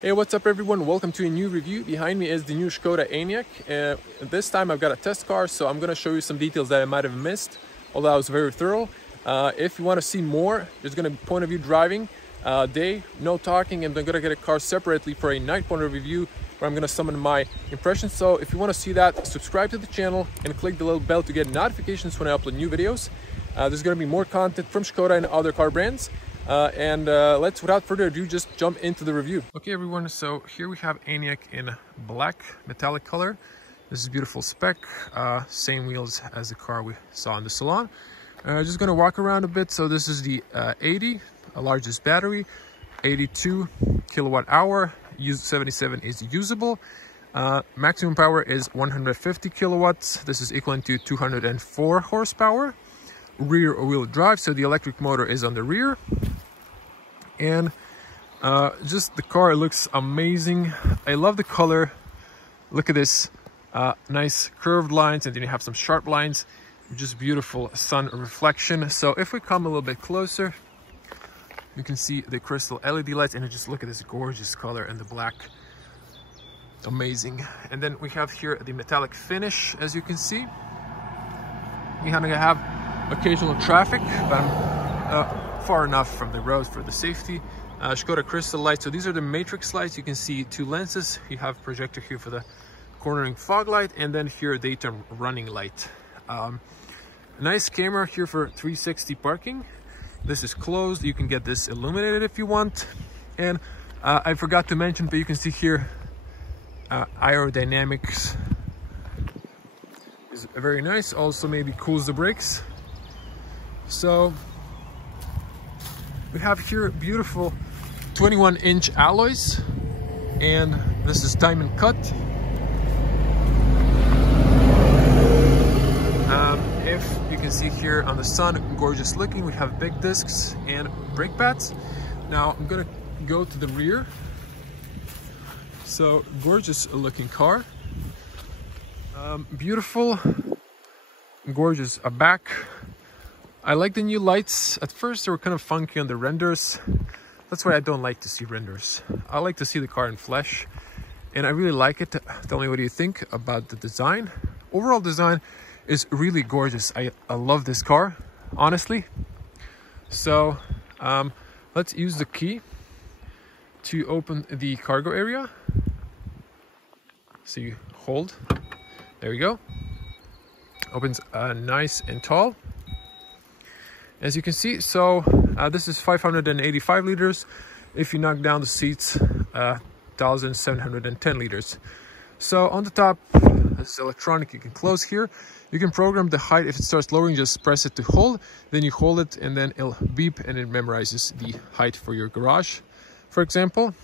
Hey, what's up everyone? Welcome to a new review. Behind me is the new Skoda Enyaq. This time I've got a test car, so I'm going to show you some details that I might have missed, although I was very thorough. If you want to see more, there's going to be point of view driving, day, no talking, and I'm going to get a car separately for a night point of review where I'm going to summon my impressions. So if you want to see that, subscribe to the channel and click the little bell to get notifications when I upload new videos. There's going to be more content from Skoda and other car brands. Let's, without further ado, just jump into the review. Okay everyone, so here we have Enyaq in black metallic color. This is beautiful spec, same wheels as the car we saw in the salon. Just gonna walk around a bit. So this is the 80, largest battery, 82 kilowatt hour, 77 is usable. Maximum power is 150 kilowatts. This is equivalent to 204 horsepower. Rear wheel drive, so the electric motor is on the rear. And just the car looks amazing. I love the color. Look at this, nice curved lines, and then you have some sharp lines, just beautiful sun reflection. So if we come a little bit closer, you can see the crystal LED lights, and just look at this gorgeous color and the black, amazing. And then we have here the metallic finish. As you can see, we have occasional traffic, but I'm far enough from the road for the safety. Skoda crystal lights, so these are the matrix lights. You can see two lenses. You have projector here for the cornering fog light, and then here daytime running light. Nice camera here for 360 parking. This is closed. You can get this illuminated if you want. And I forgot to mention, but you can see here aerodynamics is very nice. Also maybe cools the brakes. So we have here beautiful 21-inch alloys, and this is diamond cut. If you can see here on the sun, gorgeous looking. We have big discs and brake pads. Now I'm gonna go to the rear. So gorgeous looking car, beautiful, gorgeous back. I like the new lights. At first they were kind of funky on the renders. That's why I don't like to see renders. I like to see the car in flesh, and I really like it. Tell me what do you think about the design. Overall design is really gorgeous. I love this car, honestly. So let's use the key to open the cargo area. So you hold, there we go. Opens nice and tall. As you can see, so this is 585 liters. If you knock down the seats, 1,710 liters. So on the top, this is electronic. You can close here. You can program the height. If it starts lowering, just press it to hold. Then you hold it, and then it'll beep, and it memorizes the height for your garage, for example.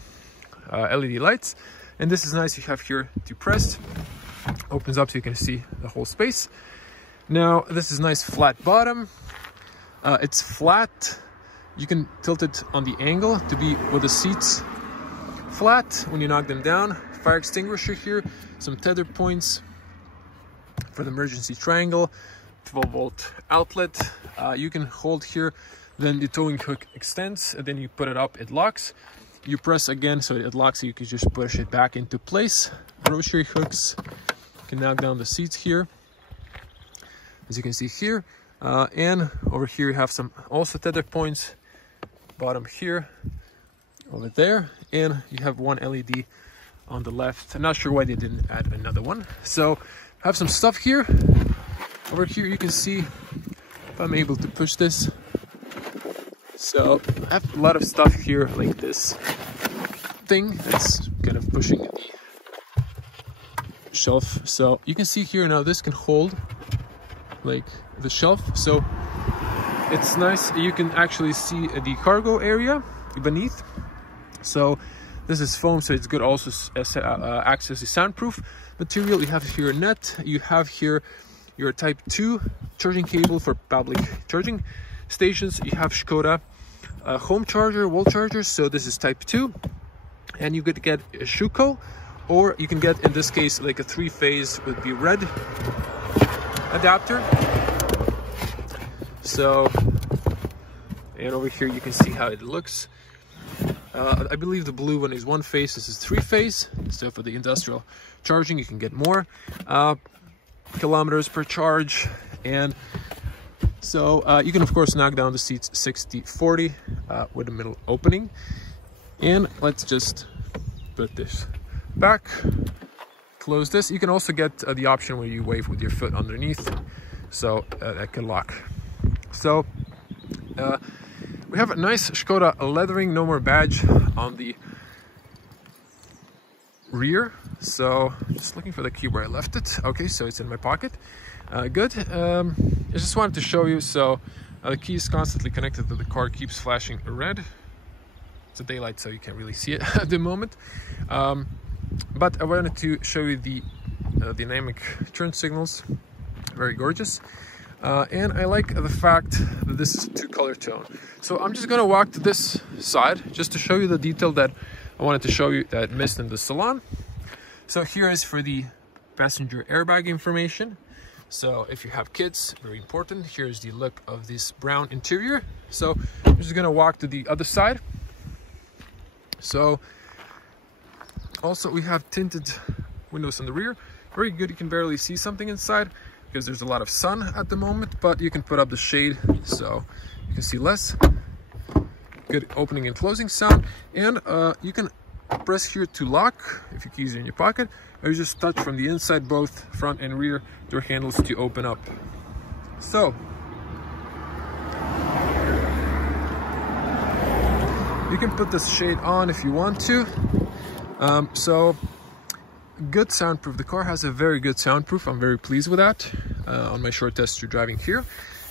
LED lights. And this is nice. You have here to press. Opens up so you can see the whole space. Now, this is nice flat bottom. It's flat. You can tilt it on the angle to be with the seats flat when you knock them down. Fire extinguisher here, some tether points for the emergency triangle, 12-volt outlet. You can hold here, then the towing hook extends, and then you put it up, it locks. You press again so it locks, so you can just push it back into place. Grocery hooks. You can knock down the seats here, as you can see here. And over here you have some also tether points, bottom here, over there, and you have one LED on the left. I'm not sure why they didn't add another one. So I have some stuff here. Over here you can see if I'm able to push this. So I have a lot of stuff here, like this thing that's kind of pushing the shelf. So you can see here now this can hold like the shelf, so it's nice. You can actually see the cargo area beneath. So this is foam, so it's good also access the soundproof material. You have here a net. You have here your type 2 charging cable for public charging stations. You have Skoda home charger, wall chargers, so this is type 2, and you could get a Schuko, or you can get, in this case, like a 3-phase with the red adapter. So, and over here you can see how it looks. I believe the blue one is one phase, this is 3-phase. So for the industrial charging, you can get more kilometers per charge. And so you can of course knock down the seats 60-40 with a middle opening. And let's just put this back, close this. You can also get the option where you wave with your foot underneath, so that can lock. So we have a nice Skoda leathering, no more badge on the rear. So just looking for the key where I left it. Okay, so it's in my pocket. Good. I just wanted to show you. So the key is constantly connected to the car, keeps flashing red. It's a daylight, so you can't really see it at the moment. But I wanted to show you the dynamic turn signals. Very gorgeous. And I like the fact that this is a 2-color tone. So I'm just gonna walk to this side just to show you the detail that I wanted to show you that missed in the salon. So here is for the passenger airbag information. So if you have kids, very important. Here's the look of this brown interior. So I'm just gonna walk to the other side. So also we have tinted windows in the rear. Very good, you can barely see something inside because there's a lot of sun at the moment, but you can put up the shade so you can see less. Good opening and closing sound. And you can press here to lock if your keys are in your pocket, or you just touch from the inside, both front and rear door handles to open up. So you can put this shade on if you want to. So good soundproof. The car has a very good soundproof. I'm very pleased with that on my short test through driving here.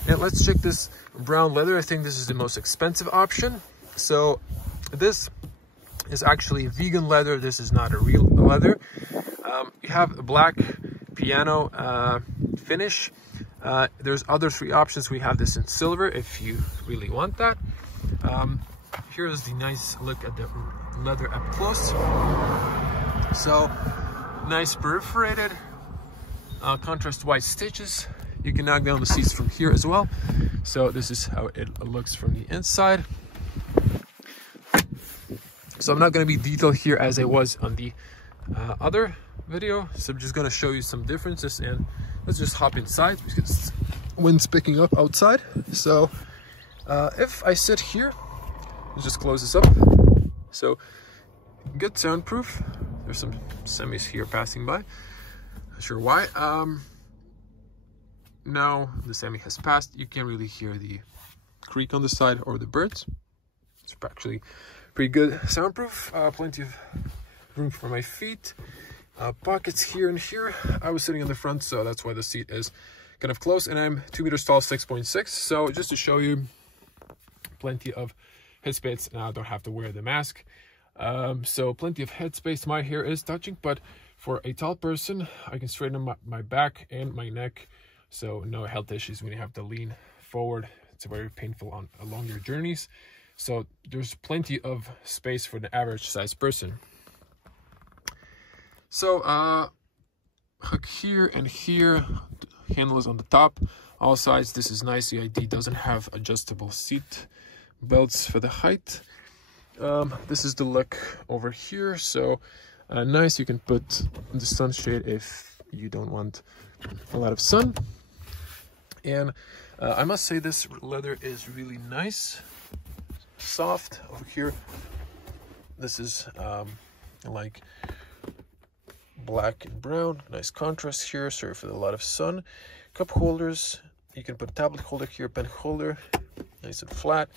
And let's check this brown leather. I think this is the most expensive option. So this is actually vegan leather. This is not a real leather. You have a black piano finish. There's other 3 options. We have this in silver if you really want that. Here's the nice look at the leather up close. So nice perforated contrast white stitches. You can knock down the seats from here as well. So this is how it looks from the inside. So I'm not going to be detailed here as I was on the other video. So I'm just going to show you some differences, and let's just hop inside because wind's picking up outside. So if I sit here, let's just close this up. So good soundproof. There's some semis here passing by. Not sure why. Now the semi has passed. You can't really hear the creak on the side or the birds. It's actually pretty good soundproof. Plenty of room for my feet. Pockets here and here. I was sitting in the front, so that's why the seat is kind of close, and I'm 2 meters tall, 6.6. So just to show you, plenty of headspace. Now I don't have to wear the mask. So plenty of headspace. My hair is touching, but for a tall person, I can straighten my back and my neck. So no health issues when you have to lean forward. It's very painful on longer journeys. So there's plenty of space for the average size person. So hook here and here, handle is on the top, all sides. This is nice. The ID doesn't have adjustable seat belts for the height. This is the look over here. So nice. You can put the sunshade if you don't want a lot of sun. And I must say this leather is really nice, soft. Over here, this is like black and brown, nice contrast here. Sorry for a lot of sun. Cup holders, you can put a tablet holder here, pen holder, nice and flat,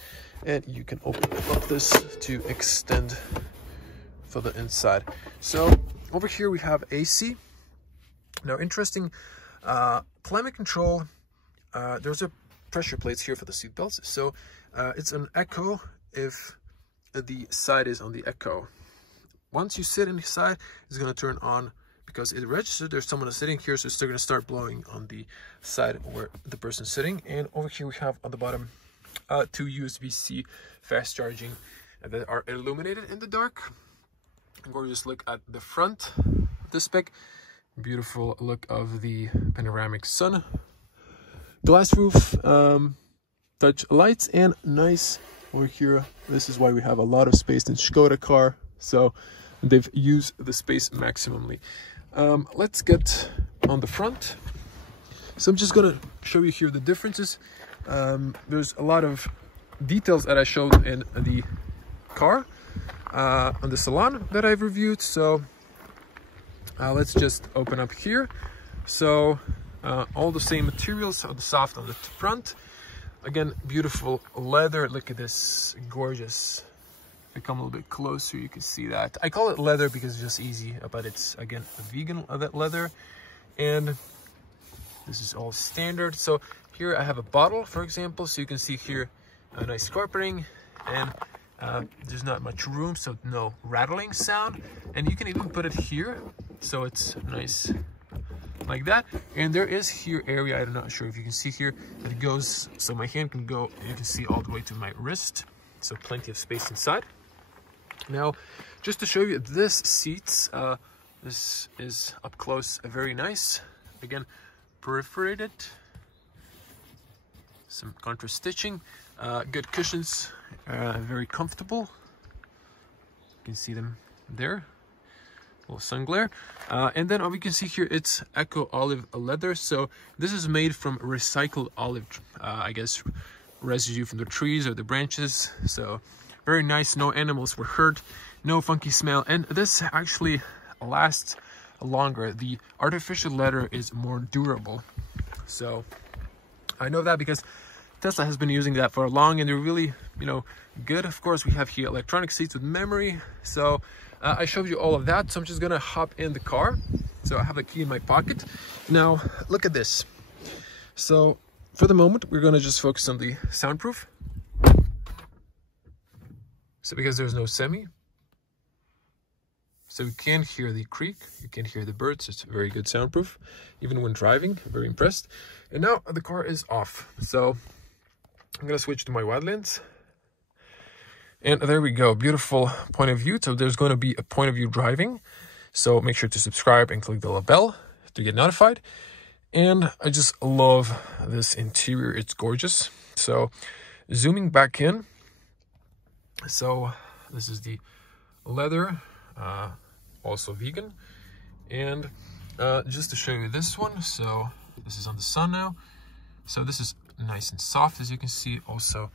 and you can open up this to extend for the inside. So over here we have AC. Now interesting, climate control. There's a pressure plates here for the seat belts. So it's an echo if the side is on the echo. Once you sit inside, it's going to turn on because it registered there's someone sitting here, so it's still going to start blowing on the side where the person's sitting. And over here we have on the bottom 2 USB-C fast charging that are illuminated in the dark. Gorgeous look at the front of this pic. Beautiful look of the panoramic sun. Glass roof, touch lights, and nice over here, this is why we have a lot of space in Skoda car. So they've used the space maximally. Let's get on the front. So I'm just gonna show you here the differences. There's a lot of details that I showed in the car, on the salon that I've reviewed. So let's just open up here. So all the same materials, on the soft on the front. Again, beautiful leather. Look at this, gorgeous. If I come a little bit closer, you can see that. I call it leather because it's just easy, but it's, again, a vegan leather. And this is all standard. So here I have a bottle, for example. So you can see here a nice carpeting, and there's not much room, so no rattling sound. And you can even put it here, so it's nice like that. And there is here area, I'm not sure if you can see here, that it goes, so my hand can go, you can see all the way to my wrist, so plenty of space inside. Now, just to show you this seats, this is up close, very nice. Again, perforated, some contrast stitching, good cushions, very comfortable. You can see them there. Little sun glare, and then we can see here it's eco olive leather. So this is made from recycled olive, I guess, residue from the trees or the branches. So very nice, no animals were hurt, no funky smell, and this actually lasts longer. The artificial leather is more durable, so I know that because Tesla has been using that for long, and they're really, you know, good. Of course, we have here electronic seats with memory. So I showed you all of that. So I'm just gonna hop in the car. So I have the key in my pocket. Now, look at this. So for the moment, we're gonna just focus on the soundproof. So because there's no semi, so you can hear the creak, you can hear the birds. It's very good soundproof, even when driving. Very impressed. And now the car is off. So I'm gonna switch to my Wildlands. And there we go, beautiful point of view. So there's going to be a point of view driving. So make sure to subscribe and click the little bell to get notified. And I just love this interior, it's gorgeous. So zooming back in. So this is the leather, also vegan. And just to show you this one, so this is on the sun now. So this is nice and soft, as you can see. Also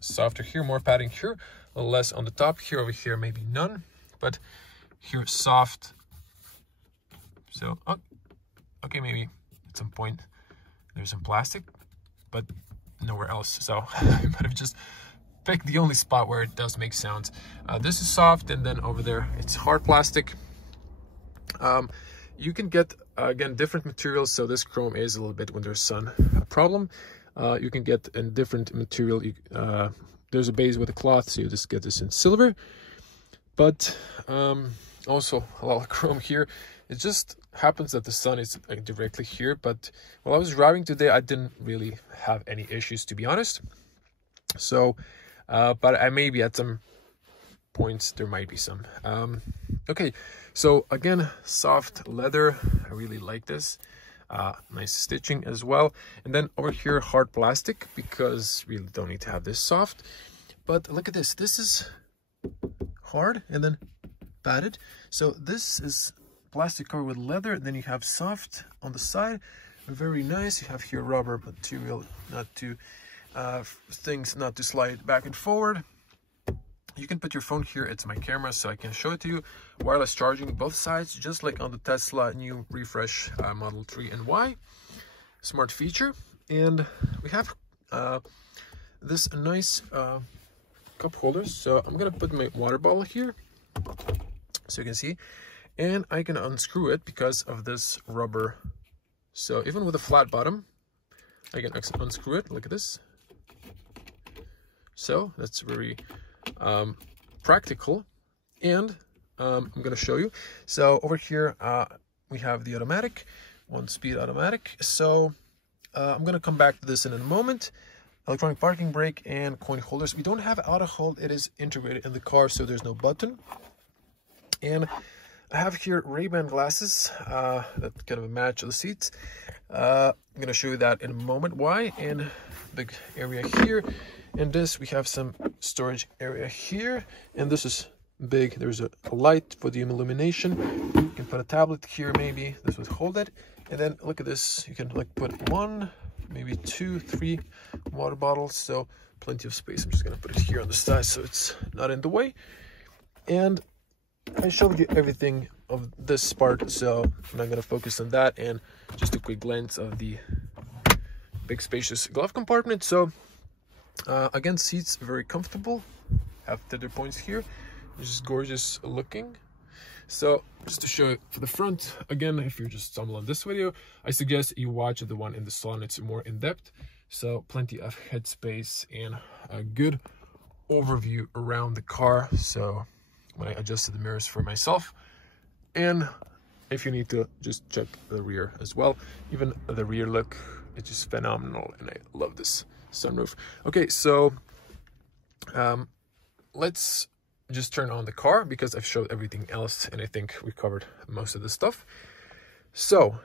softer here, more padding here, a little less on the top here. Over here maybe none, but here soft. So okay, maybe at some point there's some plastic, but nowhere else. So I might have just picked the only spot where it does make sounds. This is soft, and then over there it's hard plastic. You can get again different materials. So this chrome is a little bit when there's sun a problem. You can get a different material. There's a base with a cloth, so you just get this in silver. But also a lot of chrome here. It just happens that the sun is directly here. But while I was driving today, I didn't really have any issues, to be honest. So, but I maybe at some points there might be some. Okay, so again, soft leather. I really like this. Nice stitching as well. And then over here, hard plastic, because we really don't need to have this soft. But look at this. This is hard and then padded. So this is plastic covered with leather. And then you have soft on the side. Very nice. You have here rubber material, not to things not to slide back and forward. You can put your phone here. It's my camera, so I can show it to you. Wireless charging both sides, just like on the Tesla new refresh Model 3 and Y. Smart feature. And we have this nice cup holders. So I'm gonna put my water bottle here, so you can see, and I can unscrew it because of this rubber. So even with a flat bottom, I can unscrew it. Look at this. So that's very practical. And I'm going to show you. So over here we have the automatic, 1-speed automatic. So I'm going to come back to this in a moment. Electronic parking brake and coin holders. We don't have auto hold. It is integrated in the car, so there's no button. And I have here Ray-Ban glasses that kind of match the seats. I'm going to show you that in a moment why. And big area here, and this we have some storage area here, and this is big. There's a light for the illumination. You can put a tablet here, maybe this would hold it. And then look at this, you can like put 1, maybe 2, 3 water bottles, so plenty of space. I'm just gonna put it here on the side so it's not in the way. And I showed you everything of this part, so I'm not gonna focus on that. And just a quick glance of the big spacious glove compartment. So again, seats very comfortable, have tether points here, which is gorgeous looking. So just to show it for the front, again, if you just stumble on this video, I suggest you watch the one in the salon. It's more in depth, so plenty of headspace and a good overview around the car. So when I adjusted the mirrors for myself, and if you need to just check the rear as well, even the rear look, it's just phenomenal, and I love this sunroof. Okay, so let's just turn on the car because I've showed everything else, and I think we covered most of the stuff. So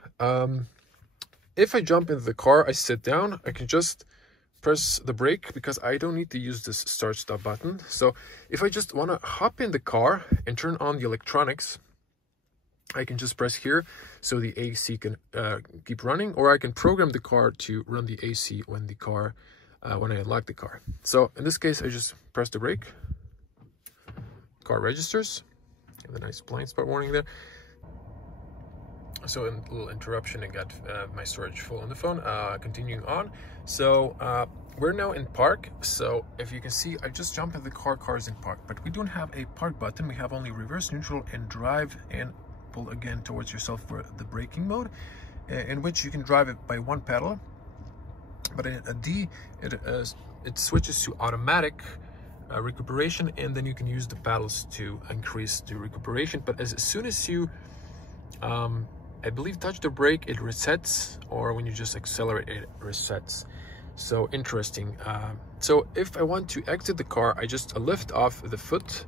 if I jump into the car, I sit down, I can just press the brake because I don't need to use this start stop button. So if I just want to hop in the car and turn on the electronics, I can just press here so the AC can keep running, or I can program the car to run the AC when the car when I unlock the car. So in this case, I just press the brake, car registers, and the nice blind spot warning there. So a little interruption, I got my storage full on the phone. Continuing on, so we're now in park. So if you can see, I just jumped in the car's in park, but we don't have a park button. We have only reverse, neutral, and drive, and pull again towards yourself for the braking mode, in which you can drive it by one pedal. But in a D, it switches to automatic recuperation, and then you can use the paddles to increase the recuperation. But as soon as you I believe touch the brake, it resets, or when you just accelerate, it resets. So interesting. So if I want to exit the car, I just lift off the foot,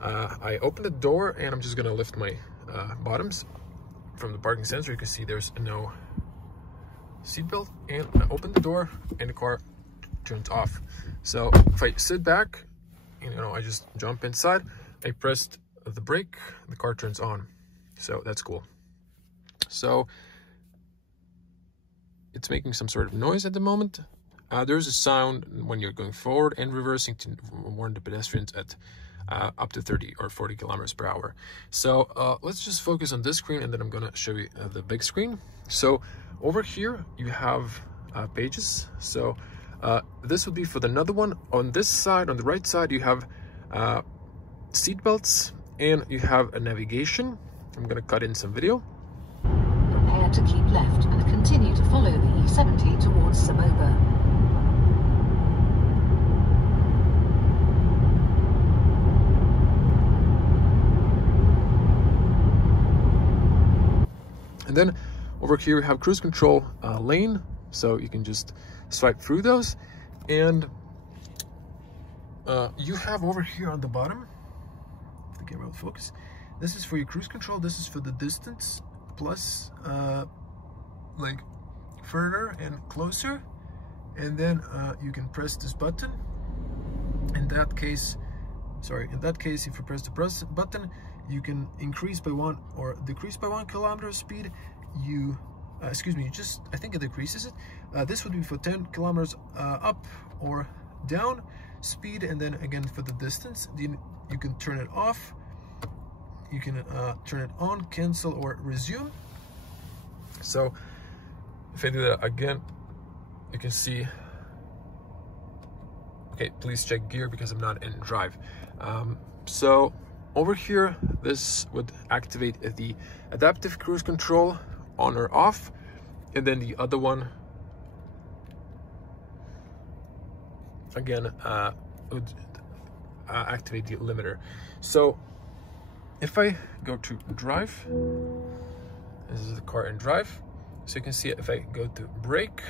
I open the door, and I'm just gonna lift my bottoms from the parking sensor. You can see there's no seatbelt, and I open the door and the car turns off. So if I sit back, you know, I just jump inside, I pressed the brake, the car turns on. So that's cool. So it's making some sort of noise at the moment. There's a sound when you're going forward and reversing to warn the pedestrians at up to 30 or 40 kilometers per hour. So let's just focus on this screen, and then I'm gonna show you the big screen. So over here you have pages. So this would be for another one. On this side, on the right side, you have seat belts, and you have a navigation. I'm gonna cut in some video. Prepare to keep left and continue to follow the E70 towards Samoba. And then over here we have cruise control lane, so you can just swipe through those. And you have over here on the bottom, if the camera will focus, this is for your cruise control, this is for the distance, plus like further and closer. And then you can press this button. In that case, if you press the button, you can increase by 1 or decrease by 1 kilometer speed. You just, I think it decreases it. This would be for 10 kilometers up or down speed. And then again for the distance, you can turn it off, you can turn it on, cancel, or resume. So if I do that again, you can see, okay, please check gear because I'm not in drive. So over here, this would activate the adaptive cruise control, on or off, and then the other one again would activate the limiter. So if I go to drive, this is the car in drive, so you can see if I go to brake,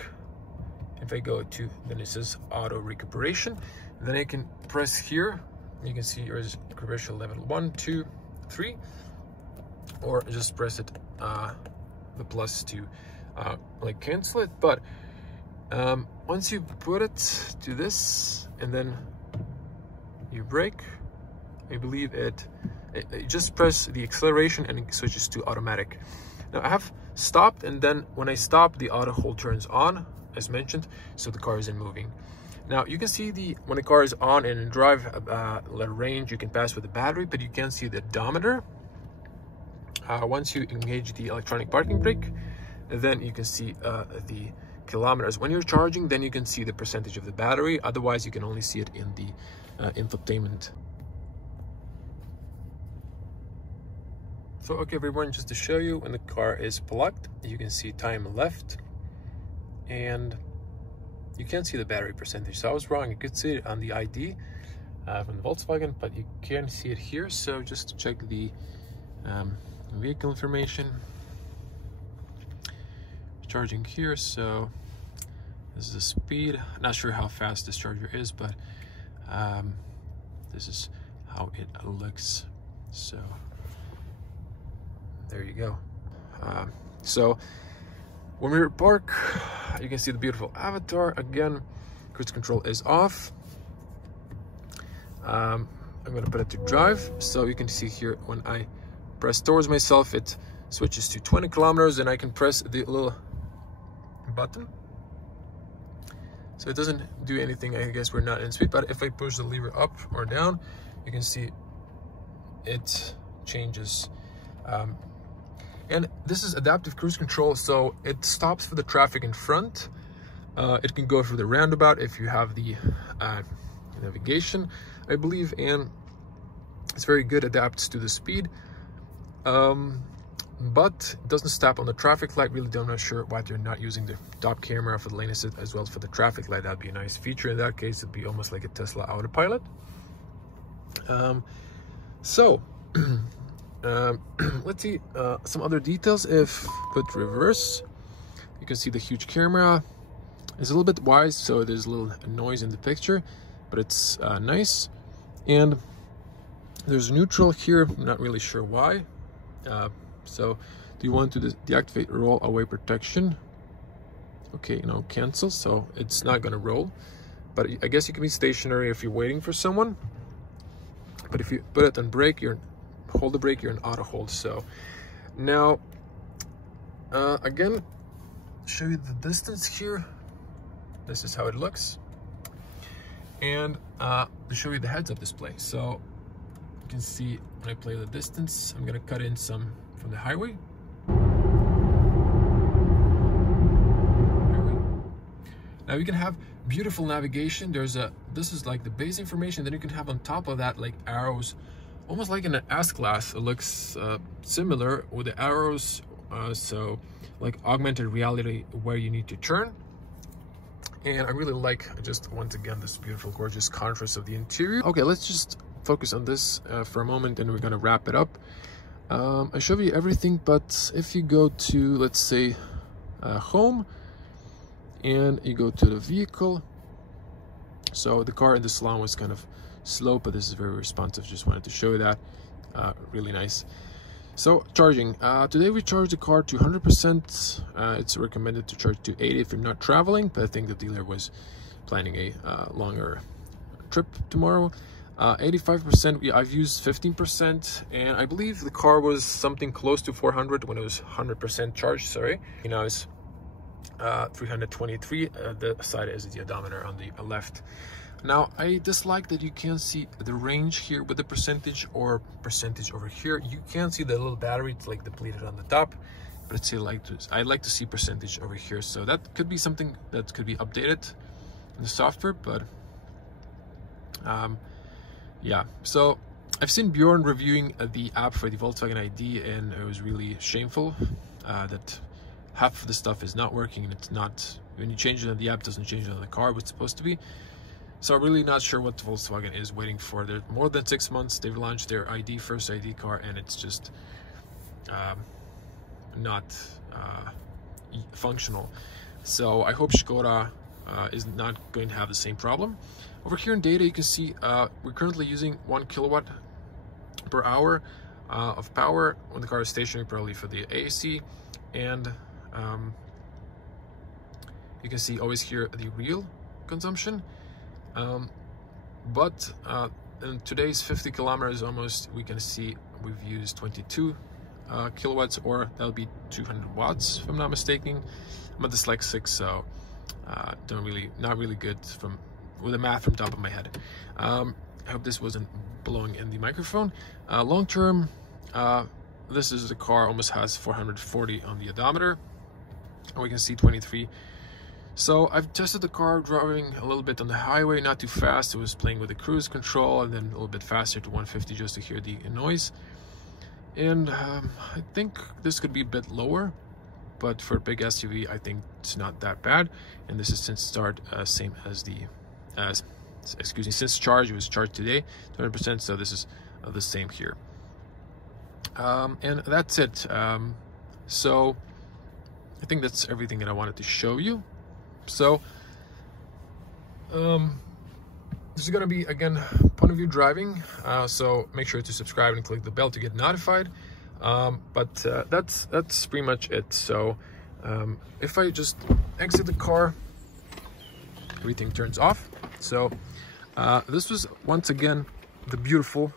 if I go to, then it says auto recuperation, then I can press here. You can see your recuperation level 1, 2, 3, or just press it the plus to like cancel it. But Once you put it to this and then you brake, I believe it just press the acceleration and it switches to automatic. Now I have stopped, and then when I stop, the auto hold turns on as mentioned, so the car isn't moving. Now you can see when the car is on and in drive range, you can pass with the battery, but you can't see the odometer. Once you engage the electronic parking brake, then you can see the kilometers. When you're charging, then you can see the percentage of the battery. Otherwise, you can only see it in the infotainment. So, okay, everyone, just to show you, when the car is plugged, you can see time left, and you can't see the battery percentage. So I was wrong. You could see it on the ID from the Volkswagen, but you can't see it here. So just to check the vehicle information, charging here. So this is the speed. Not sure how fast this charger is, but this is how it looks. So there you go. So when we park, you can see the beautiful avatar. Again, cruise control is off. I'm gonna put it to drive, so you can see here when I press towards myself, it switches to 20 kilometers, and I can press the little button. So it doesn't do anything. I guess we're not in speed, but if I push the lever up or down, you can see it changes. And this is adaptive cruise control, so it stops for the traffic in front. It can go through the roundabout if you have the navigation, I believe, and it's very good, adapts to the speed. But it doesn't stop on the traffic light. Really, I'm not sure why they're not using the top camera for the lane assist as well as for the traffic light. That'd be a nice feature. In that case, it'd be almost like a Tesla autopilot. Let's see some other details. If put reverse, you can see the huge camera. It's a little bit wide, so there's a little noise in the picture, but it's nice. And there's neutral here. I'm not really sure why. So do you want to deactivate roll away protection? Okay, cancel, so it's not gonna roll. But I guess you can be stationary if you're waiting for someone. But if you put it on brake, hold the brake, you're in auto hold. So now again, show you the distance here. This is how it looks, and to show you the heads-up display. So you can see when I play the distance, I'm gonna cut in some from the highway. Now you can have beautiful navigation. This is like the base information. Then you can have on top of that like arrows, almost like in an S-Class. It looks similar with the arrows. So like augmented reality where you need to turn. And I really like, just once again, this beautiful, gorgeous contrast of the interior. Okay, let's just focus on this for a moment, and we're gonna wrap it up. I showed you everything, but if you go to, let's say, home, and you go to the vehicle, so the car in the salon was kind of slow, but this is very responsive. Just wanted to show you that. Really nice. So charging, today we charged the car to 100%. It's recommended to charge to 80 if you're not traveling, but I think the dealer was planning a longer trip tomorrow. 85%, I've used 15%, and I believe the car was something close to 400 when it was 100% charged, sorry. It's 323, the side is the odometer on the left. Now, I dislike that you can't see the range here with the percentage or percentage over here. You can't see the little battery, it's like depleted on the top, but I'd like to see percentage over here. So that could be something that could be updated in the software, but yeah. So I've seen Bjorn reviewing the app for the Volkswagen ID, and it was really shameful that half of the stuff is not working, and it's not, when you change it on the app, it doesn't change it on the car, what's supposed to be. So I'm really not sure what Volkswagen is waiting for. They're more than 6 months. They've launched their first ID car, and it's just not functional. So I hope Skoda is not going to have the same problem. Over here in data, you can see we're currently using 1 kilowatt per hour of power when the car is stationary, probably for the AC, and you can see always here the real consumption, but in today's 50 kilometers almost, we can see we've used 22 kilowatts, or that'll be 200 watts if I'm not mistaken. I'm a dyslexic, so not really good with the math from top of my head. I hope this wasn't blowing in the microphone. Long term, this is the car almost has 440 on the odometer, and we can see 23. So I've tested the car driving a little bit on the highway, not too fast. It was playing with the cruise control, and then a little bit faster to 150 just to hear the noise. And I think this could be a bit lower, but for a big SUV, I think it's not that bad. And this is since start, same as since charge. It was charged today, 200%. So this is the same here. And that's it. So I think that's everything that I wanted to show you. So this is going to be, again, point of view driving, so make sure to subscribe and click the bell to get notified. But that's pretty much it. So if I just exit the car, everything turns off. So this was once again the beautiful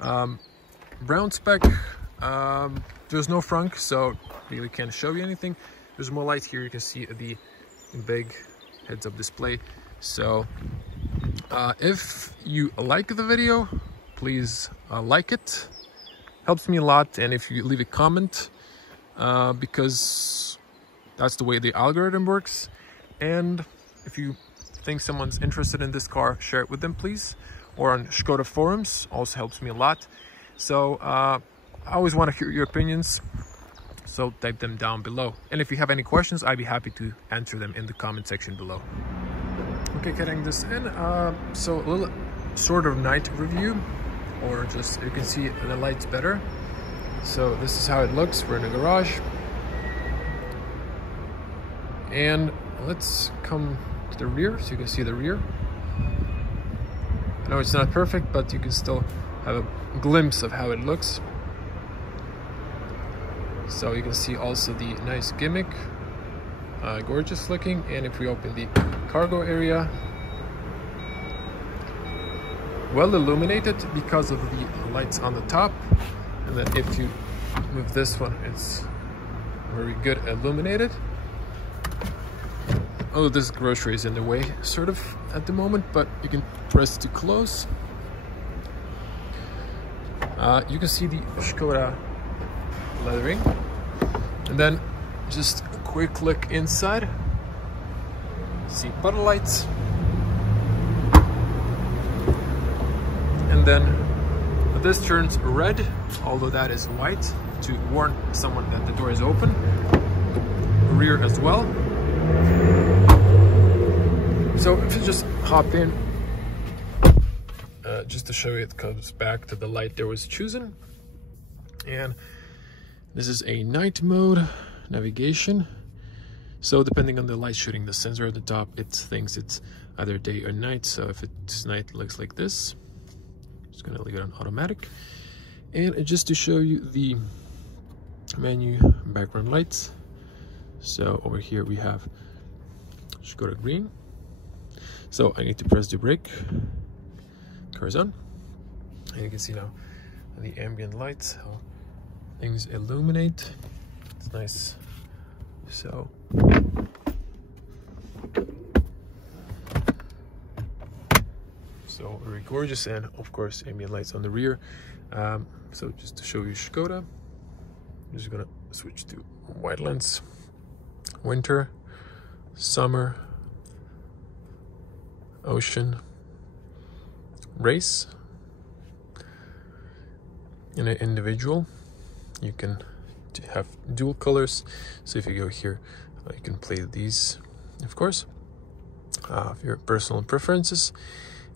brown spec. There's no frunk, so really can't show you anything. There's more light here. You can see the big heads-up display. So if you like the video, please like it. Helps me a lot. And if you leave a comment, because that's the way the algorithm works. And if you think someone's interested in this car, share it with them, please. Or on Skoda forums, also helps me a lot. So I always want to hear your opinions, so type them down below. And if you have any questions, I'd be happy to answer them in the comment section below. Okay, getting this in, so a little sort of night review, or just you can see the lights better. So this is how it looks. We're in a garage, and let's come to the rear so you can see the rear. I know it's not perfect, but you can still have a glimpse of how it looks. So you can see also the nice gimmick, gorgeous looking. And if we open the cargo area, well illuminated because of the lights on the top. And then if you move this one, it's very good illuminated. Oh, this grocery is in the way sort of at the moment, but you can press to close. You can see the Skoda leathering, and then just a quick look inside. See puddle lights, and then this turns red, although that is white, to warn someone that the door is open. Rear as well. So if you just hop in, just to show you, it comes back to the light there was chosen. And this is a night mode navigation. So depending on the light shooting the sensor at the top, it thinks it's either day or night. So if it's night, it looks like this. Just gonna leave it on automatic. And just to show you the menu background lights. So over here we have Skoda green. So I need to press the brake. Car's on. And you can see now the ambient lights, how things illuminate. It's nice. So very gorgeous, and of course ambient lights on the rear. So just to show you Skoda, I'm just gonna switch to wide lens, winter, summer, ocean, race. In an individual, you can have dual colors. So if you go here, you can play these, of course, your personal preferences,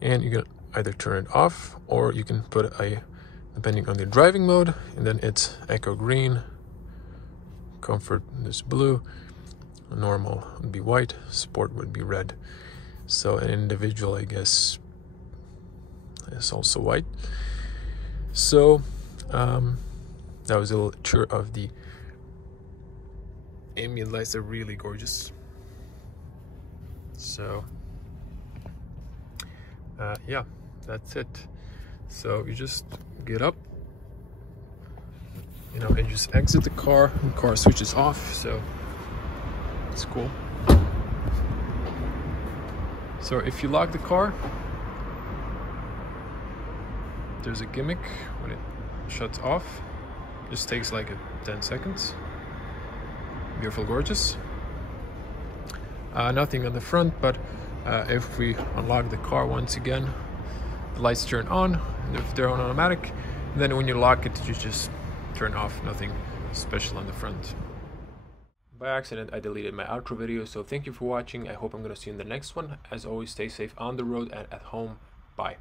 and you can either turn it off, or you can put depending on the driving mode, and then it's eco green, comfort is blue, normal would be white, sport would be red. So an individual, I guess, is also white. So that was a little tour of the ambient lights. Are really gorgeous. So yeah, that's it. So you just get up, you know, and you just exit the car. The car switches off, so it's cool. So if you lock the car, there's a gimmick when it shuts off. Just takes like 10 seconds. Beautiful, gorgeous. Nothing on the front, but if we unlock the car once again, the lights turn on, and if they're on automatic, and then when you lock it, you just turn off. Nothing special on the front. By accident, I deleted my outro video, so thank you for watching. I hope I'm going to see you in the next one. As always, stay safe on the road and at home. Bye.